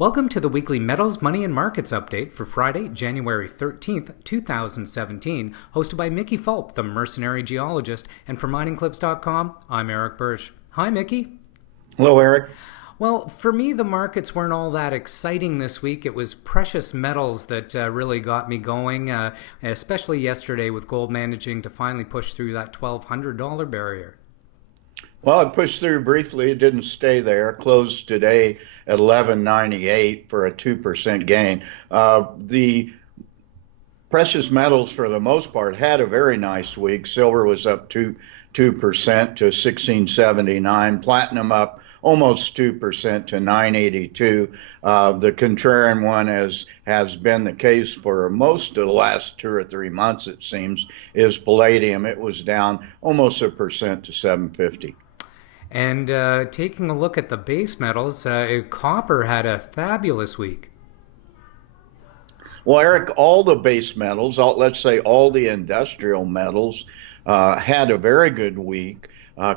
Welcome to the weekly Metals, Money, and Markets update for Friday, January 13th, 2017, hosted by Mickey Fulp, the Mercenary Geologist, and for miningclips.com, I'm Erick Bertsch. Hi, Mickey. Hello, Eric. Well, for me, the markets weren't all that exciting this week. It was precious metals that really got me going, especially yesterday with gold managing to finally push through that $1,200 barrier. Well, it pushed through briefly. It didn't stay there. Closed today at 11.98 for a 2% gain. The precious metals, for the most part, had a very nice week. Silver was up 2% to 16.79. Platinum up almost 2% to 9.82. The contrarian one, as has been the case for most of the last 2 or 3 months, it seems, is palladium. It was down almost 1% to 7.50. And taking a look at the base metals, copper had a fabulous week. Well, Eric, all the base metals, let's say all the industrial metals, had a very good week.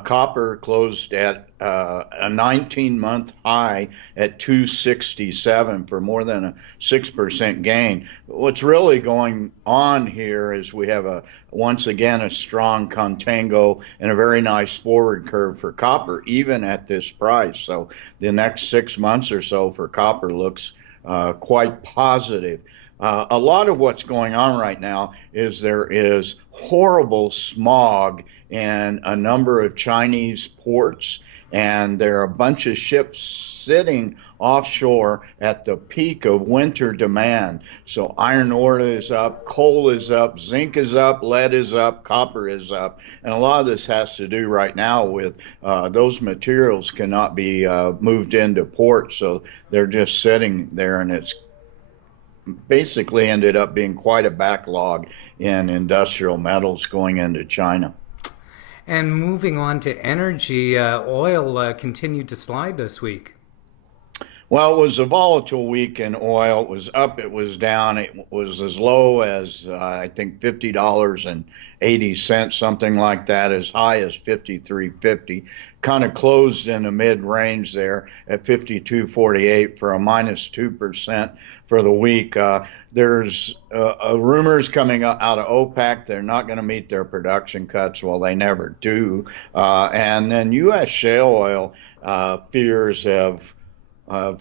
Copper closed at a 19-month high at 267 for more than a 6% gain. What's really going on here is we have once again a strong contango and a very nice forward curve for copper, even at this price. So the next 6 months or so for copper looks quite positive. A lot of what's going on right now is there is horrible smog in a number of Chinese ports, and there are a bunch of ships sitting offshore at the peak of winter demand. So iron ore is up, coal is up, zinc is up, lead is up, copper is up. And a lot of this has to do right now with those materials cannot be moved into port, so they're just sitting there, and it's basically ended up being quite a backlog in industrial metals going into China. And moving on to energy, oil continued to slide this week. Well, it was a volatile week in oil. It was up, it was down. It was as low as, I think, $50.80, something like that, as high as $53.50. Kind of closed in the mid-range there at $52.48 for a minus 2% for the week. There's rumors coming out of OPEC. They're not going to meet their production cuts. Well, they never do. And then U.S. shale oil fears have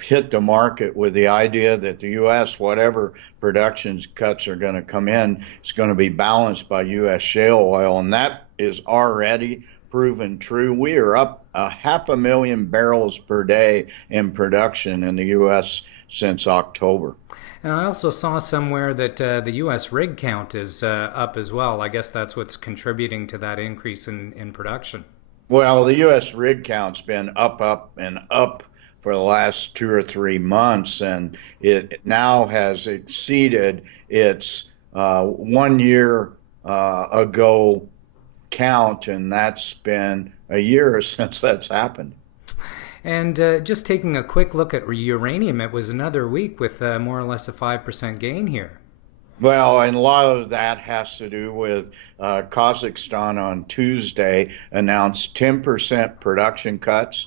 hit the market with the idea that the U.S., whatever production cuts are going to come in, is going to be balanced by U.S. shale oil, and that is already proven true. We are up 500,000 barrels per day in production in the U.S. since October. And I also saw somewhere that the U.S. rig count is up as well. I guess that's what's contributing to that increase in production. Well, the U.S. rig count's been up, and up for the last 2 or 3 months, and it now has exceeded its 1 year ago count, and that's been a year since that's happened. And just taking a quick look at uranium, it was another week with more or less a 5% gain here. Well, and a lot of that has to do with Kazakhstan on Tuesday announced 10% production cuts.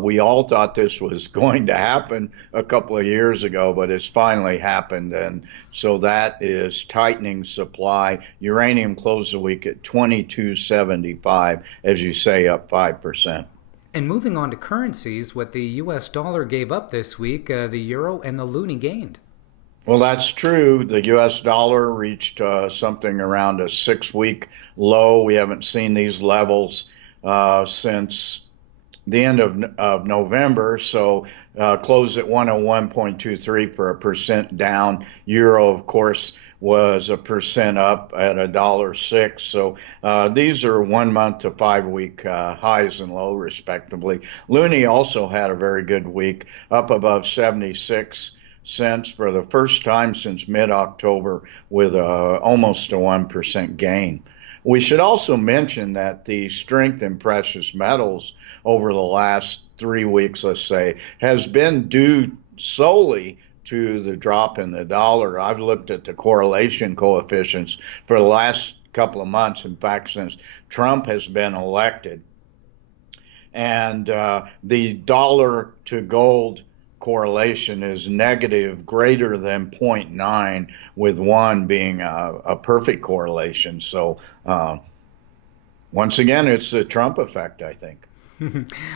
We all thought this was going to happen a couple of years ago, but it's finally happened, and so that is tightening supply. Uranium closed the week at 22.75, as you say, up 5%. And moving on to currencies, what the U.S. dollar gave up this week, the euro and the loonie gained. Well, that's true. The U.S. dollar reached something around a 6-week low. We haven't seen these levels since the end of November, so closed at 101.23 for 1% down. Euro, of course, was 1% up at $1.06. So these are 1 month to 5 week highs and low, respectively. Loonie also had a very good week, up above 76 cents for the first time since mid-October, with almost a 1% gain. We should also mention that the strength in precious metals over the last 3 weeks, let's say, has been due solely to the drop in the dollar. I've looked at the correlation coefficients for the last couple of months, in fact, since Trump has been elected. And the dollar to gold correlation is negative greater than zero point 0.9, with 1 being a perfect correlation. So once again, it's the Trump effect, I think.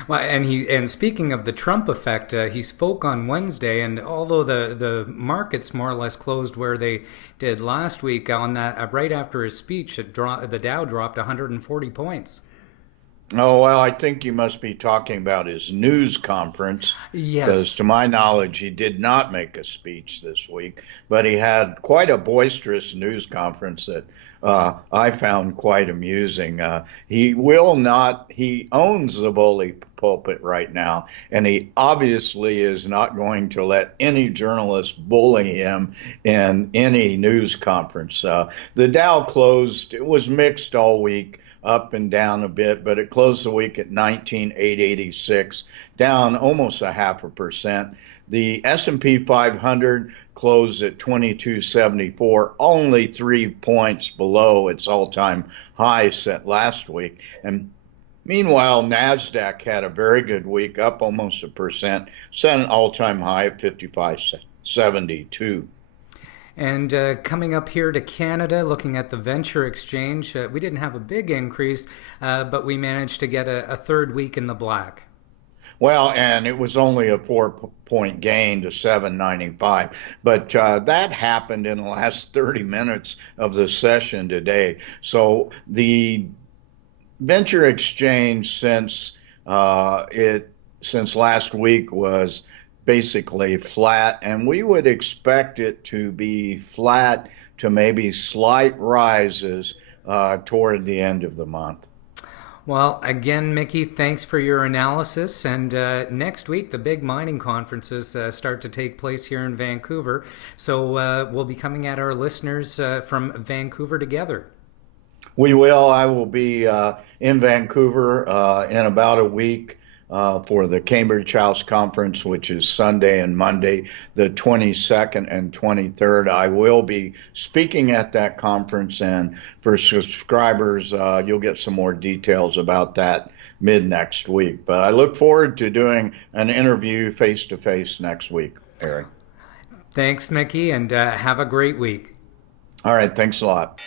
Well, and speaking of the Trump effect, he spoke on Wednesday, and although the markets more or less closed where they did last week, on that right after his speech, the Dow dropped 140 points. Oh, well, I think you must be talking about his news conference, because Yes. to my knowledge, he did not make a speech this week, but he had quite a boisterous news conference that I found quite amusing. He will not, he owns the bully pulpit right now, and he obviously is not going to let any journalist bully him in any news conference. The Dow closed, it was mixed all week, up and down a bit, but it closed the week at 19,886, down almost 0.5%. The S&P 500 closed at 2274, only 3 points below its all-time high set last week. And meanwhile, NASDAQ had a very good week, up almost 1%, set an all-time high of 5572. And coming up here to Canada, looking at the venture exchange, we didn't have a big increase, but we managed to get a third week in the black. Well, and it was only a 4-point gain to 795, but that happened in the last 30 minutes of the session today. So the venture exchange since last week was basically flat, and we would expect it to be flat to maybe slight rises toward the end of the month. Well, again, Mickey, thanks for your analysis. And next week, the big mining conferences start to take place here in Vancouver. So we'll be coming at our listeners from Vancouver together. We will. I will be in Vancouver in about a week for the Cambridge House Conference, which is Sunday and Monday, the 22nd and 23rd. I will be speaking at that conference, and for subscribers, you'll get some more details about that mid next week. But I look forward to doing an interview face-to-face next week, Eric. Thanks, Mickey, and have a great week. All right, thanks a lot.